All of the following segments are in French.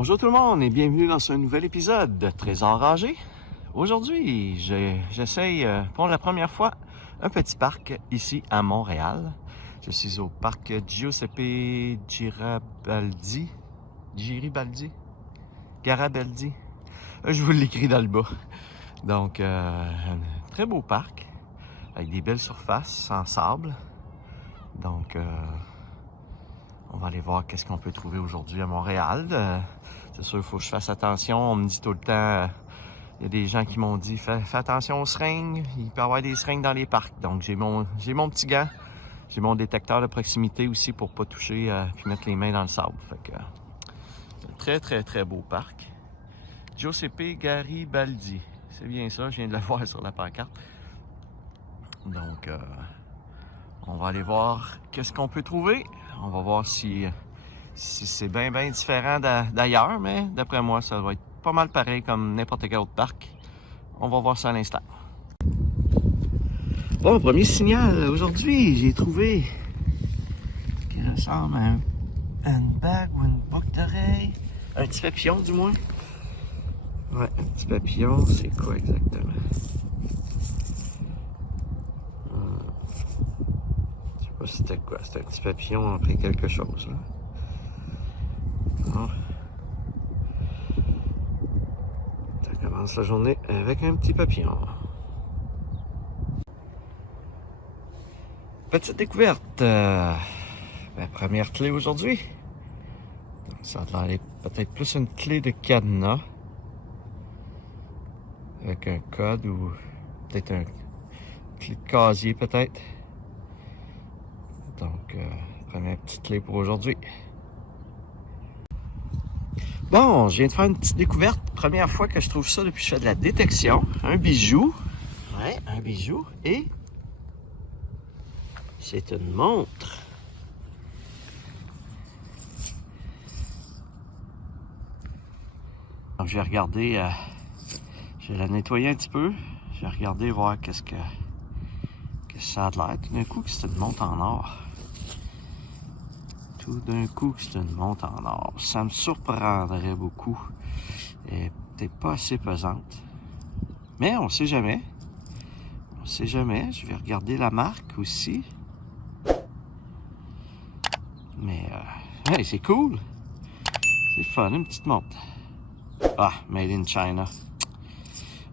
Bonjour tout le monde et bienvenue dans ce nouvel épisode de Trésor Rangé. Aujourd'hui, j'essaye pour la première fois un petit parc ici à Montréal. Je suis au parc Giuseppe Garibaldi. Je vous l'écris dans le bas. Donc, un très beau parc avec des belles surfaces en sable. Donc, on va aller voir qu'est-ce qu'on peut trouver aujourd'hui à Montréal. C'est sûr, il faut que je fasse attention. On me dit tout le temps, il y a des gens qui m'ont dit, fais attention aux seringues. Il peut y avoir des seringues dans les parcs. Donc, j'ai mon petit gant. J'ai mon détecteur de proximité aussi pour pas toucher puis mettre les mains dans le sable. Fait que, très, très, très beau parc. Giuseppe Garibaldi. C'est bien ça, je viens de le voir sur la pancarte. Donc, on va aller voir qu'est-ce qu'on peut trouver. On va voir si c'est bien différent d'ailleurs, mais d'après moi, ça va être pas mal pareil comme n'importe quel autre parc. On va voir ça à l'instant. Bon, premier signal. Aujourd'hui, j'ai trouvé ce qui ressemble à une bague ou une boucle d'oreille. Un petit papillon, du moins. Ouais, un petit papillon, c'est quoi exactement? Je sais pas si c'était quoi. C'était un petit papillon après quelque chose, là. Bon. Ça commence la journée avec un petit papillon. Petite découverte. Première clé aujourd'hui. Donc ça a l'air peut-être plus une clé de cadenas. Avec un code ou peut-être un clé de casier peut-être. Donc, première petite clé pour aujourd'hui. Bon, je viens de faire une petite découverte. Première fois que je trouve ça depuis que je fais de la détection. Un bijou. Ouais, un bijou. Et c'est une montre. Donc, je vais regarder. Je vais la nettoyer un petit peu. Je vais regarder voir qu'est-ce que ça a de l'air. Tout d'un coup, que c'est une montre en or. Tout d'un coup, que c'est une montre en or. Ça me surprendrait beaucoup. Elle est peut-être pas assez pesante. Mais on sait jamais. On sait jamais. Je vais regarder la marque aussi. Mais, hey, c'est cool. C'est fun, une petite montre. Ah, Made in China.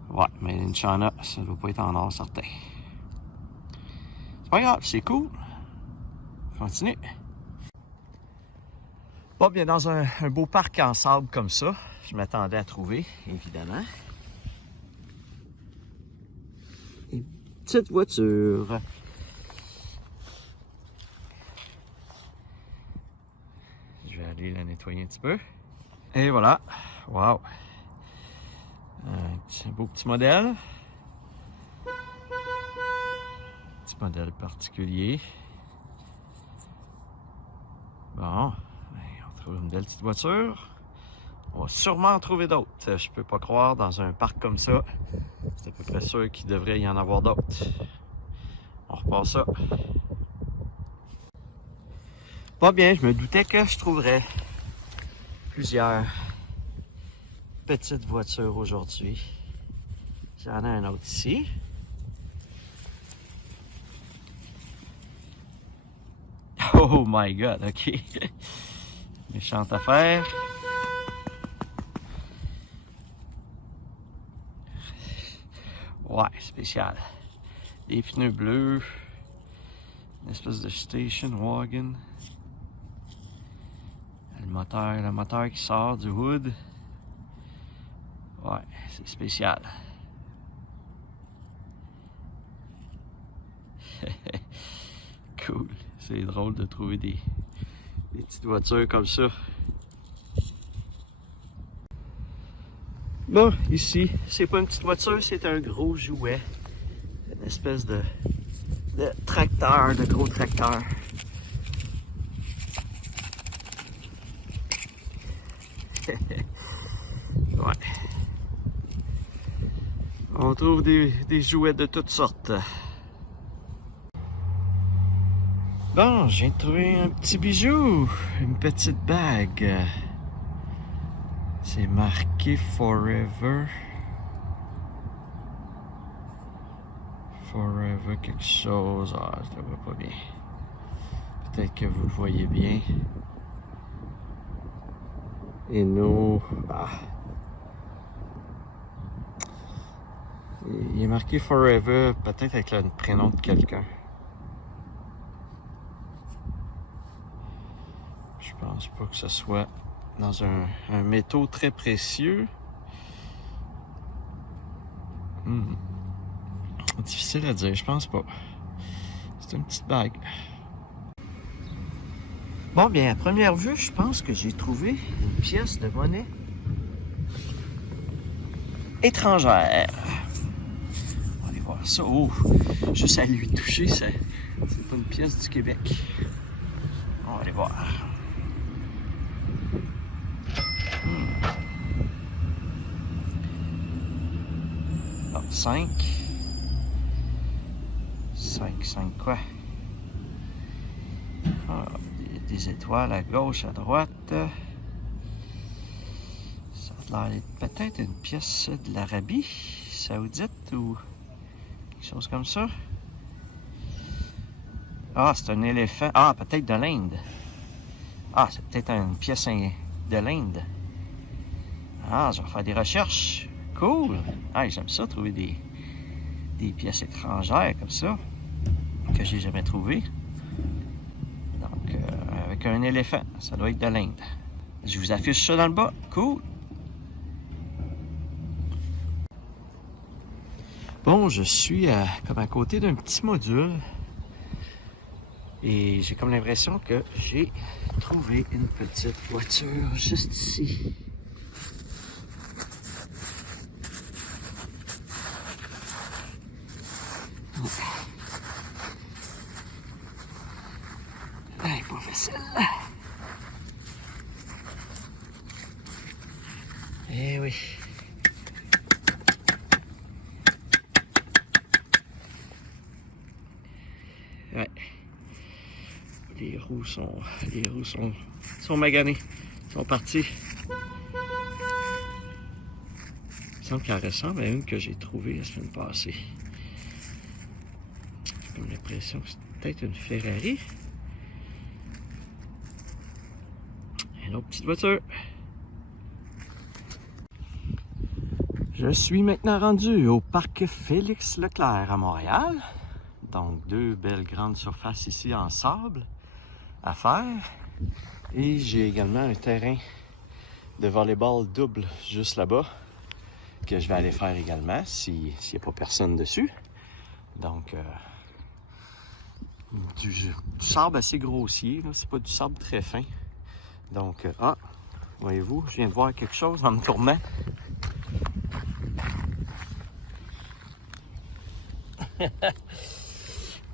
Ouais, Made in China, ça ne doit pas être en or certain. C'est pas grave, c'est cool. Continue. Bon, bien, dans un beau parc en sable comme ça, je m'attendais à trouver, évidemment, une petite voiture. Je vais aller la nettoyer un petit peu. Et voilà. Wow. Un beau petit modèle. Petit modèle particulier. Bon. On trouve une belle petite voiture. On va sûrement en trouver d'autres. Je peux pas croire, dans un parc comme ça, c'est à peu près sûr qu'il devrait y en avoir d'autres. On repart ça. Pas bien, je me doutais que je trouverais plusieurs petites voitures aujourd'hui. J'en ai un autre ici. Oh my god, ok. Méchante affaire. Ouais, spécial. Des pneus bleus. Une espèce de station wagon. Le moteur qui sort du hood. Ouais, c'est spécial. Cool. C'est drôle de trouver des petites voitures comme ça. Bon, ici, c'est pas une petite voiture, c'est un gros jouet. Une espèce de tracteur, de gros tracteur. Ouais. On trouve des jouets de toutes sortes. Bon, je viens de trouver un petit bijou, une petite bague. C'est marqué Forever. Forever quelque chose. Ah, je le vois pas bien. Peut-être que vous le voyez bien. Et nous... Ah. Il est marqué Forever, peut-être avec le prénom de quelqu'un. Je pense pas que ce soit dans un métaux très précieux. Difficile à dire, je pense pas. C'est une petite bague. Bon, bien, à première vue, je pense que j'ai trouvé une pièce de monnaie étrangère. On va aller voir ça. Oh, juste à lui toucher, c'est pas une pièce du Québec. On va aller voir. Oh, 5. 5 quoi? Ah, des étoiles à gauche, à droite. Ça a l'air peut-être une pièce de l'Arabie Saoudite ou quelque chose comme ça. Ah, c'est un éléphant. Ah, peut-être de l'Inde. Ah, c'est peut-être une pièce de l'Inde. Ah, je vais faire des recherches. Cool. Ah, j'aime ça, trouver des pièces étrangères comme ça, que j'ai jamais trouvées. Donc, avec un éléphant, ça doit être de l'Inde. Je vous affiche ça dans le bas. Cool. Bon, je suis comme à côté d'un petit module. Et j'ai comme l'impression que j'ai trouvé une petite voiture juste ici. Elle est pas facile. Eh oui. Ouais. Les roues sont maganées. Sont parties. Il me semble qu'elle ressemble à une que j'ai trouvée la semaine passée. J'ai comme l'impression que c'est peut-être une Ferrari. Une autre petite voiture. Je suis maintenant rendu au parc Félix Leclerc à Montréal. Donc, 2 belles grandes surfaces ici en sable à faire. Et j'ai également un terrain de volleyball double juste là-bas que je vais aller faire également s'il n'y a pas personne dessus. Donc, du sable assez grossier, c'est pas du sable très fin. Donc, ah, voyez-vous, je viens de voir quelque chose en me tournant.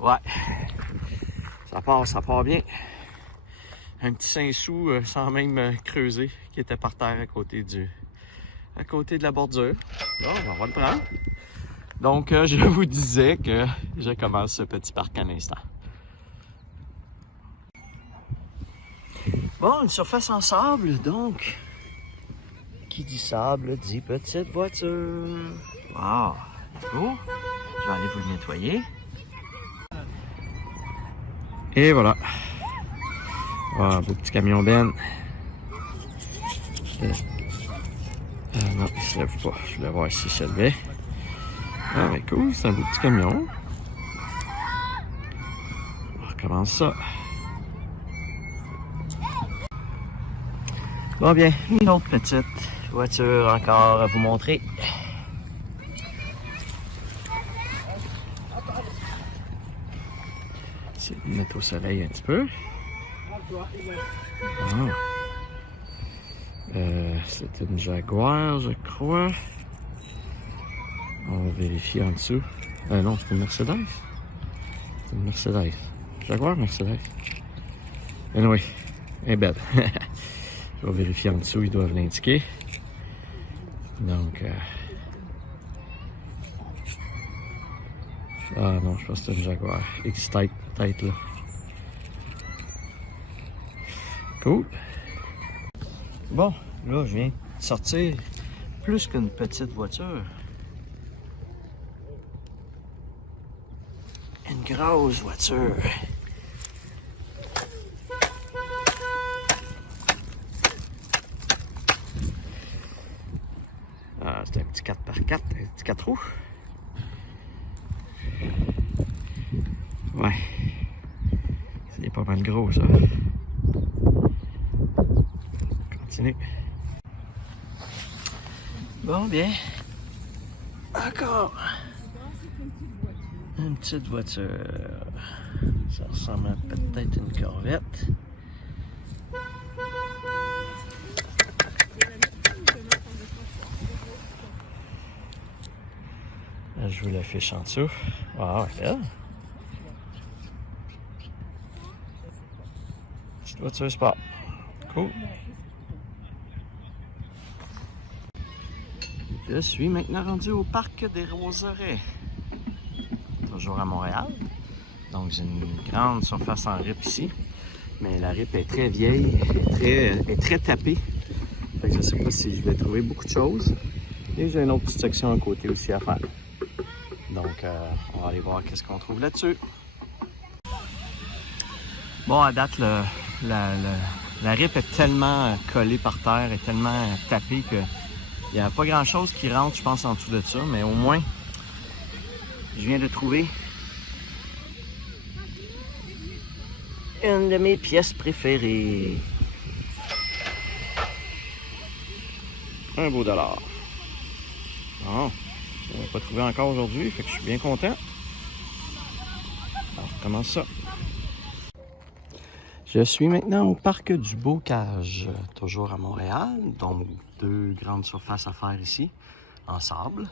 Ouais, ça part bien. Un petit 5 sous sans même creuser qui était par terre à côté de la bordure. Bon, on va le prendre. Donc, je vous disais que je commence ce petit parc à l'instant. Bon, une surface en sable, donc. Qui dit sable dit petite voiture. Wow, beau. Je vais aller vous le nettoyer. Et voilà. Wow, beau petit camion Ben. Non, il se lève pas. Je voulais voir s'il se levait. Ah, mais cool, c'est un beau petit camion. On recommence ça. Bon, bien, une autre petite voiture encore à vous montrer. C'est de mettre au soleil un petit peu. Ah. C'est une Jaguar, je crois. On va vérifier en dessous. Non, c'est une Mercedes. C'est une Mercedes. Jaguar, Mercedes. Anyway, elle est belle. Je vais vérifier en dessous, ils doivent l'indiquer. Donc, ah non, je pense que c'est une Jaguar. X-Type, peut-être, là. Cool. Bon, là, je viens sortir plus qu'une petite voiture. Une grosse voiture. Ah, c'est un petit 4x4, un petit 4 roues. Ouais. C'est pas mal gros, ça. Continue. Bon, bien. Encore. Une petite voiture. Ça ressemble à peut-être une Corvette. Là, je vous l'affiche en dessous. Wow, là. Petite voiture sport. Cool. Je suis maintenant rendu au parc des Roseraies. Toujours à Montréal. Donc j'ai une grande surface en RIP ici. Mais la RIP est très vieille, est très tapée. Fait que je ne sais pas si je vais trouver beaucoup de choses. Et j'ai une autre petite section à côté aussi à faire. Donc on va aller voir qu'est-ce qu'on trouve là-dessus. Bon, à date, la RIP est tellement collée par terre, est tellement tapée que il n'y a pas grand-chose qui rentre, je pense, en dessous de ça. Mais au moins, je viens de trouver une de mes pièces préférées. Un beau dollar. Bon, je ne l'ai pas trouvé encore aujourd'hui, fait que je suis bien content. Alors, je commence ça. Je suis maintenant au parc du Bocage, toujours à Montréal. Donc, 2 grandes surfaces à faire ici, en sable.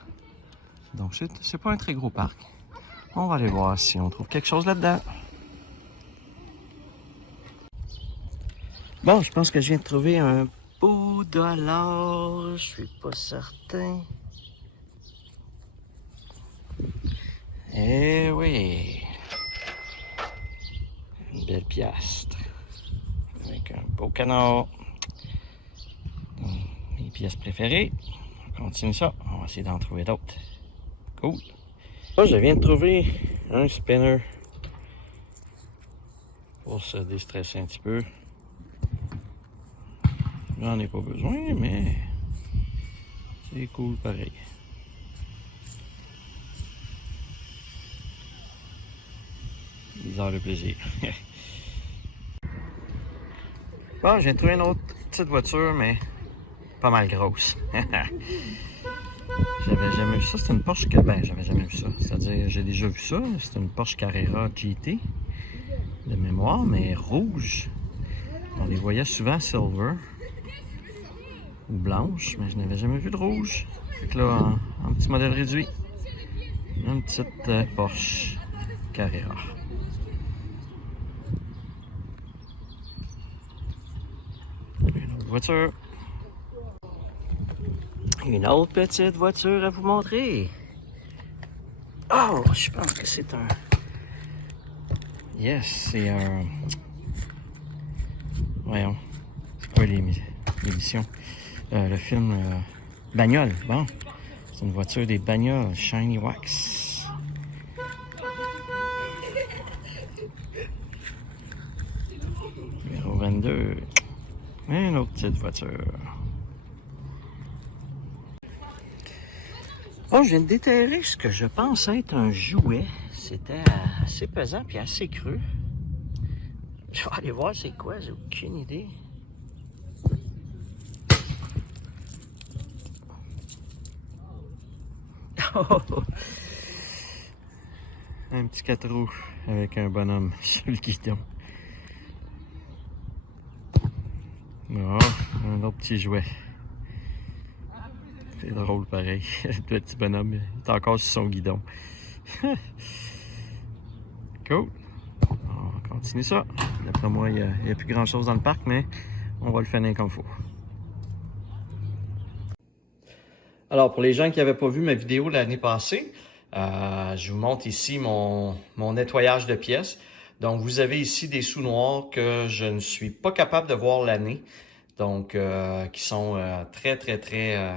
Donc, c'est pas un très gros parc. On va aller voir si on trouve quelque chose là-dedans. Bon, je pense que je viens de trouver un beau dollar. Je suis pas certain. Eh oui! Une belle piastre. Avec un beau canard. Mes pièces préférées. On continue ça. On va essayer d'en trouver d'autres. Cool. Là, je viens de trouver un spinner. Pour se déstresser un petit peu. J'en ai pas besoin, mais c'est cool pareil. Des heures de plaisir. Bon, j'ai trouvé une autre petite voiture, mais pas mal grosse. J'avais jamais vu ça. C'est une Porsche. Ben, j'avais jamais vu ça. C'est-à-dire, j'ai déjà vu ça. C'est une Porsche Carrera GT de mémoire, mais rouge. On les voyait souvent silver ou blanche, mais je n'avais jamais vu de rouge. Fait que là, en petit modèle réduit, une petite Porsche Carrera. Une autre voiture. Une autre petite voiture à vous montrer. Oh, je pense que c'est un... Yes, c'est un... Voyons, c'est quoi l'émission? Le film Bagnole, bon. C'est une voiture des bagnoles, Shiny Wax. Numéro 22. Une autre petite voiture. Bon, je viens de déterrer ce que je pense être un jouet. C'était assez pesant puis assez creux. Je vais aller voir c'est quoi, j'ai aucune idée. Un petit 4 roues avec un bonhomme sur le guidon. Oh, un autre petit jouet. C'est drôle pareil. Le petit bonhomme est encore sur son guidon. Cool. On continue ça. D'après moi, il n'y a plus grand chose dans le parc, mais on va le finir comme il faut. Alors, pour les gens qui n'avaient pas vu ma vidéo l'année passée, je vous montre ici mon nettoyage de pièces. Donc, vous avez ici des sous noirs que je ne suis pas capable de voir l'année. Donc, qui sont très, très, très...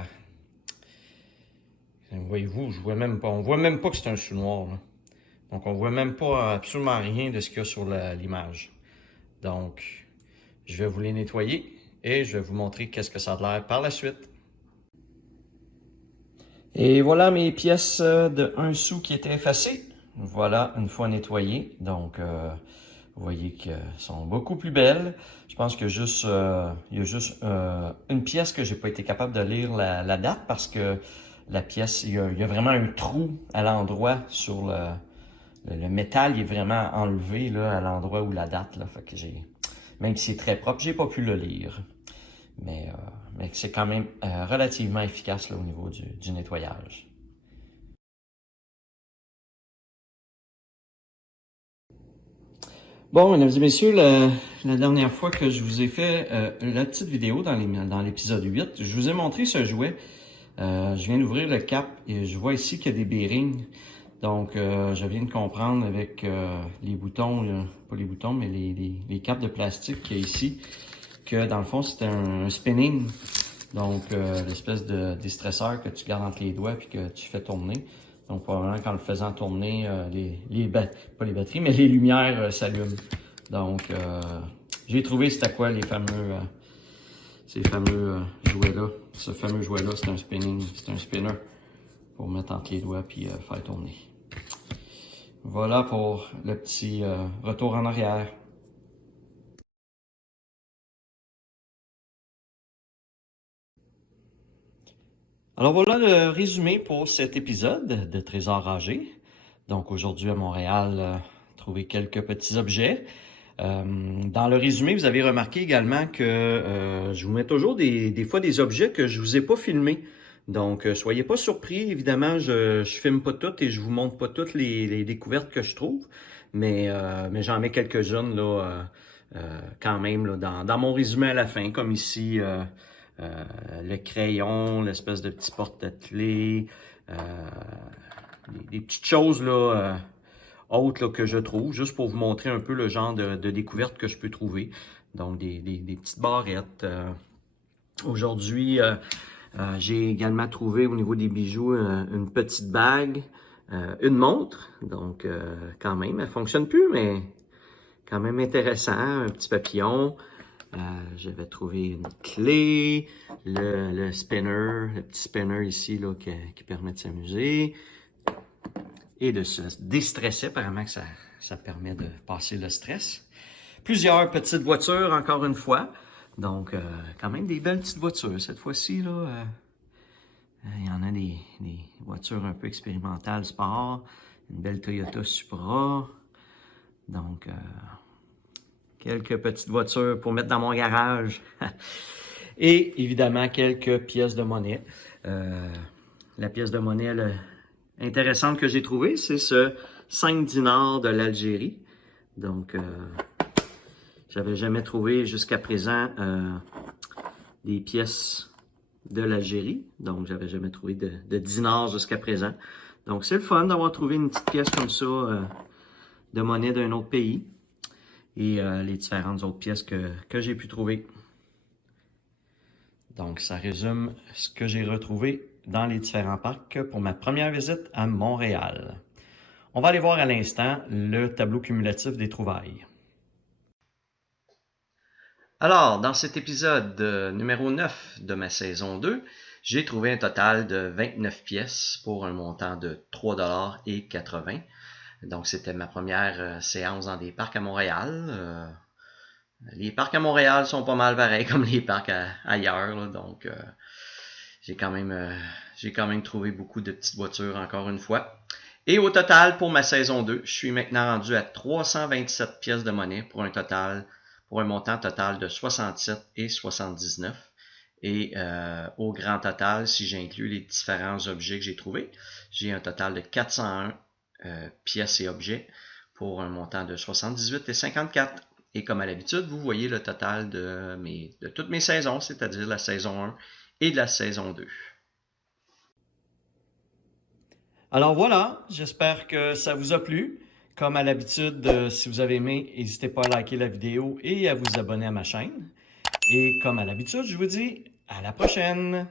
voyez-vous, on voit même pas que c'est un sous-noir, là. Donc, on voit même pas absolument rien de ce qu'il y a sur l'image. Donc, je vais vous les nettoyer et je vais vous montrer qu'est-ce que ça a l'air par la suite. Et voilà mes pièces de 1 sou qui étaient effacées. Voilà, une fois nettoyées. Donc, vous voyez qu'elles sont beaucoup plus belles. Je pense qu'il y a juste une pièce que j'ai pas été capable de lire la date parce que la pièce, il y a vraiment un trou à l'endroit sur le métal, il est vraiment enlevé là, à l'endroit où la date. Là, fait que même si c'est très propre, j'ai pas pu le lire. Mais c'est quand même relativement efficace là, au niveau du nettoyage. Bon, mesdames et messieurs, la dernière fois que je vous ai fait la petite vidéo dans l'épisode 8, je vous ai montré ce jouet. Je viens d'ouvrir le cap et je vois ici qu'il y a des bearings. Donc, je viens de comprendre avec les boutons, pas les boutons, mais les capes de plastique qu'il y a ici, que dans le fond, c'était un spinning. Donc, l'espèce de déstresseur que tu gardes entre les doigts puis que tu fais tourner. Donc, probablement qu'en le faisant tourner, pas les batteries, mais les lumières s'allument. Donc, j'ai trouvé c'était quoi ces fameux jouets-là. Ce fameux jouet-là, c'est un spinning, c'est un spinner pour mettre entre les doigts puis faire tourner. Voilà pour le petit retour en arrière. Alors voilà le résumé pour cet épisode de Trésors ragés. Donc aujourd'hui à Montréal, trouver quelques petits objets. Dans le résumé, vous avez remarqué également que je vous mets toujours des fois des objets que je vous ai pas filmés. Donc, soyez pas surpris. Évidemment, je filme pas toutes et je vous montre pas toutes les découvertes que je trouve. Mais j'en mets quelques-unes là, quand même là, dans mon résumé à la fin, comme ici le crayon, l'espèce de petit porte-clés, des petites choses là. Autres là, que je trouve, juste pour vous montrer un peu le genre de découvertes que je peux trouver. Donc, des petites barrettes. Aujourd'hui, j'ai également trouvé au niveau des bijoux une petite bague, une montre. Donc, quand même, elle fonctionne plus, mais quand même intéressant. Un petit papillon. J'avais trouvé une clé, le spinner, le petit spinner ici là, qui permet de s'amuser. Et de se déstresser, apparemment que ça permet de passer le stress. Plusieurs petites voitures, encore une fois. Donc, quand même des belles petites voitures. Cette fois-ci, là, il y en a des voitures un peu expérimentales, sport. Une belle Toyota Supra. Donc, quelques petites voitures pour mettre dans mon garage. Et évidemment, quelques pièces de monnaie. La pièce de monnaie, intéressante que j'ai trouvée, c'est ce 5 dinars de l'Algérie. Donc, j'avais jamais trouvé jusqu'à présent des pièces de l'Algérie. Donc, j'avais jamais trouvé de dinars jusqu'à présent. Donc, c'est le fun d'avoir trouvé une petite pièce comme ça de monnaie d'un autre pays. Et les différentes autres pièces que j'ai pu trouver. Donc, ça résume ce que j'ai retrouvé dans les différents parcs pour ma première visite à Montréal. On va aller voir à l'instant le tableau cumulatif des trouvailles. Alors, dans cet épisode numéro 9 de ma saison 2, j'ai trouvé un total de 29 pièces pour un montant de 3,80 $. Donc, c'était ma première séance dans des parcs à Montréal. Les parcs à Montréal sont pas mal pareils comme les parcs ailleurs. Là, donc, j'ai quand même trouvé beaucoup de petites voitures encore une fois. Et au total, pour ma saison 2, je suis maintenant rendu à 327 pièces de monnaie pour un montant total de 67,79 $. Et au grand total, si j'inclus les différents objets que j'ai trouvés, j'ai un total de 401 pièces et objets pour un montant de 78,54 $. Et comme à l'habitude, vous voyez le total de toutes mes saisons, c'est-à-dire la saison 1 et la saison 2. Alors voilà, j'espère que ça vous a plu. Comme à l'habitude, si vous avez aimé, n'hésitez pas à liker la vidéo et à vous abonner à ma chaîne. Et comme à l'habitude, je vous dis à la prochaine!